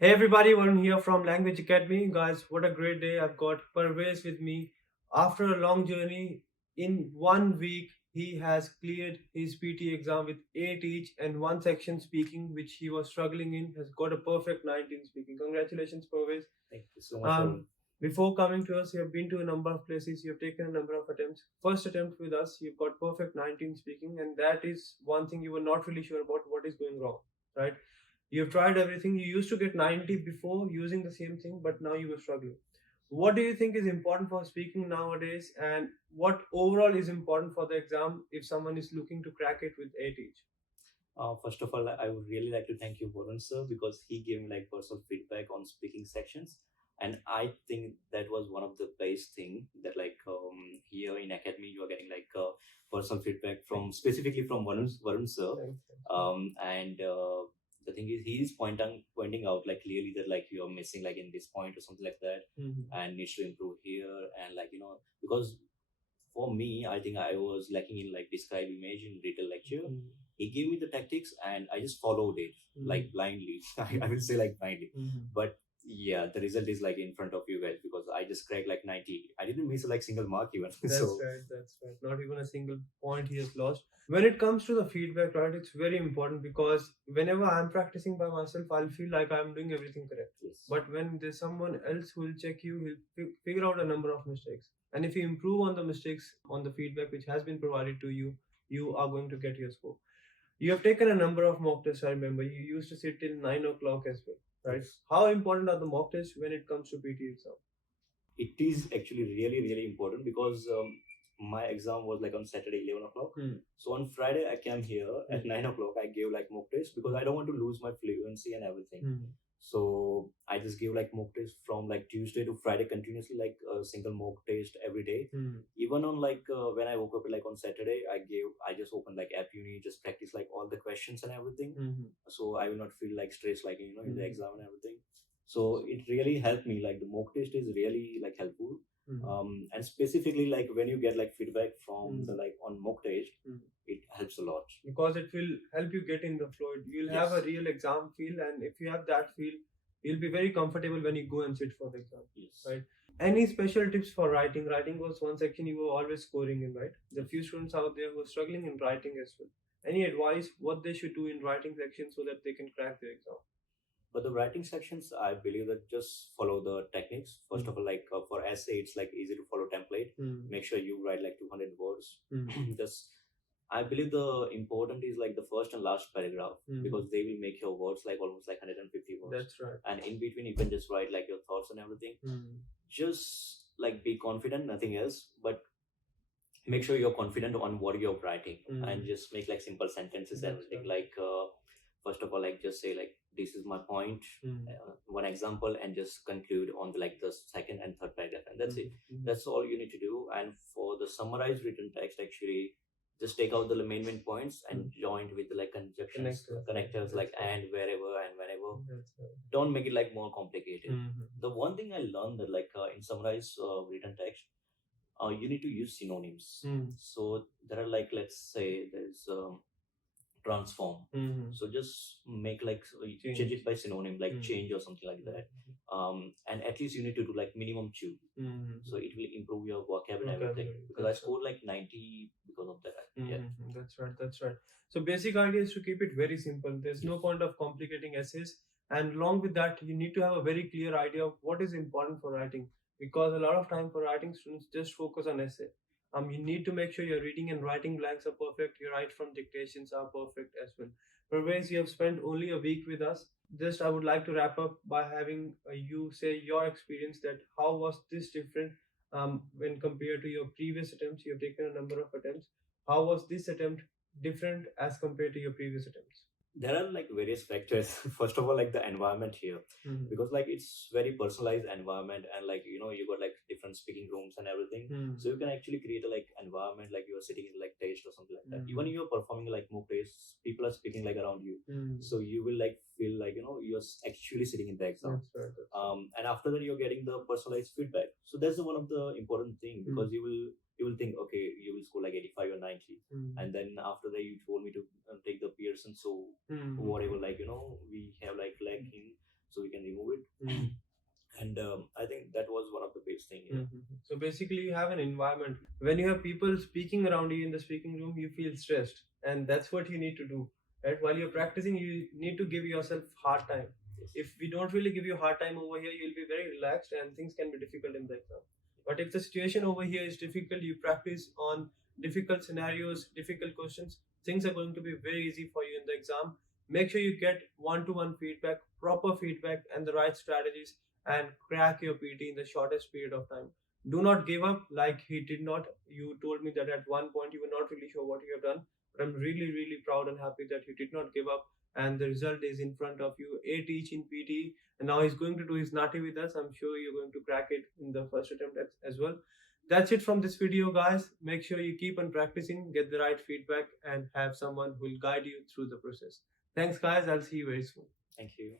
Hey everybody, Varun here from Language Academy. Guys, what a great day. I've got Parvez with me. After a long journey, in 1 week, he has cleared his PTE exam with 8 each and 1 section speaking, which he was struggling in, has got a perfect 19 speaking. Congratulations, Parvez. Thank you so much. Before coming to us, you have been to a number of places, you have taken a number of attempts. First attempt with us, you've got perfect 19 speaking, and that is one thing you were not really sure about what is going wrong, right? You've tried everything. You used to get 90 before using the same thing, but now you were struggling. What do you think is important for speaking nowadays, and what overall is important for the exam if someone is looking to crack it with 8 each? First of all, I would really like to thank you, Varun sir, because he gave me like personal feedback on speaking sections, and I think that was one of the best thing that here in academy you are getting like personal feedback from specifically from Varun sir, and the thing is he is pointing out like clearly that like you're missing like in this point or something like that, and needs to improve here, and because for me I think I was lacking in like describe image in detail lecture. He gave me the tactics and I just followed it like blindly. I will say like blindly, but yeah, the result is like in front of you guys because I just cracked like 90. I didn't miss like single mark even. That's right. Not even a single point he has lost. When it comes to the feedback, right, it's very important because whenever I'm practicing by myself, I'll feel like I'm doing everything correct. Yes. But when there's someone else who will check you, he'll figure out a number of mistakes. And if you improve on the mistakes on the feedback which has been provided to you, you are going to get your score. You have taken a number of mock tests, I remember. You used to sit till 9 o'clock as well, right? How important are the mock tests when it comes to PTE exam? It is actually really important because my exam was like on Saturday 11 o'clock. So on Friday I came here at 9 o'clock. I gave like mock test because I don't want to lose my fluency and everything. So I just gave like mock test from like Tuesday to Friday continuously, like a single mock test every day. Even on like when I woke up like on Saturday, I just opened like app uni, just practice like all the questions and everything. So I will not feel like stress like in the exam and everything. So it really helped me. Like the mock test is really like helpful. And specifically like when you get like feedback from the like on mock test, it helps a lot because it will help you get in the flow. You'll have a real exam feel, and if you have that feel, you'll be very comfortable when you go and sit for the exam. Right? Any special tips for writing? Writing was one section you were always scoring in, right? There are few students out there who are struggling in writing as well. Any advice what they should do in writing section so that they can crack the exam? But the writing sections, I believe that just follow the techniques. First of all, like for essay, it's like easy to follow template. Make sure you write like 200 words. Just, I believe the important is like the first and last paragraph because they will make your words like almost like 150 words. That's right. And in between, you can just write like your thoughts and everything. Just like be confident, nothing else. But make sure you're confident on what you're writing and just make like simple sentences and everything. Like first of all, like just say like this is my point, one example, and just conclude on the like the second and third paragraph, and that's it. That's all you need to do. And for the summarized written text, actually just take out the main points and join with the like conjunctions, connectors like and, wherever, and whenever. Don't make it like more complicated. The one thing I learned that like in summarized written text, you need to use synonyms. So there are like, let's say there's transform. So just make like change it by synonym, like change or something like that. And at least you need to do like minimum 2. So it will improve your vocabulary and everything. Because I scored like 90 because of that. That's right. So basic idea is to keep it very simple. There's no point of complicating essays. And along with that, you need to have a very clear idea of what is important for writing. Because a lot of time for writing, students just focus on essay. You need to make sure your reading and writing blanks are perfect. Your write from dictations are perfect as well. Parvez, you have spent only a week with us. Just I would like to wrap up by having you say your experience that how was this different when compared to your previous attempts. You have taken a number of attempts. How was this attempt different as compared to your previous attempts? There are like various factors. First of all, like the environment here, because like it's very personalized environment, and like you got like different speaking rooms and everything. So you can actually create a like environment like you're sitting in like test or something like that. Even you're performing like mock tests, people are speaking like around you, so you will like feel like you're actually sitting in the exam. And after that you're getting the personalized feedback. So that's one of the important thing, because you will think, okay, you will score like 85 or 90, and then after that you told me to take the Pearson, so whatever like we have like lacking. so we can remove it. And I think that was one of the best things. So basically, you have an environment. When you have people speaking around you in the speaking room, you feel stressed, and that's what you need to do. Right? While you're practicing, you need to give yourself hard time. If we don't really give you hard time over here, you'll be very relaxed, and things can be difficult in the exam. But if the situation over here is difficult, you practice on difficult scenarios, difficult questions, things are going to be very easy for you in the exam. Make sure you get one-to-one feedback, proper feedback, and the right strategies, and crack your PT in the shortest period of time. Do not give up like he did not. You told me that at one point you were not really sure what you have done, but I'm really, really proud and happy that you did not give up, and the result is in front of you. 8 each in PT, and now he's going to do his NAATI with us. I'm sure you're going to crack it in the first attempt as well. That's it from this video, guys. Make sure you keep on practicing, get the right feedback, and have someone who will guide you through the process. Thanks, guys. I'll see you very soon. Thank you.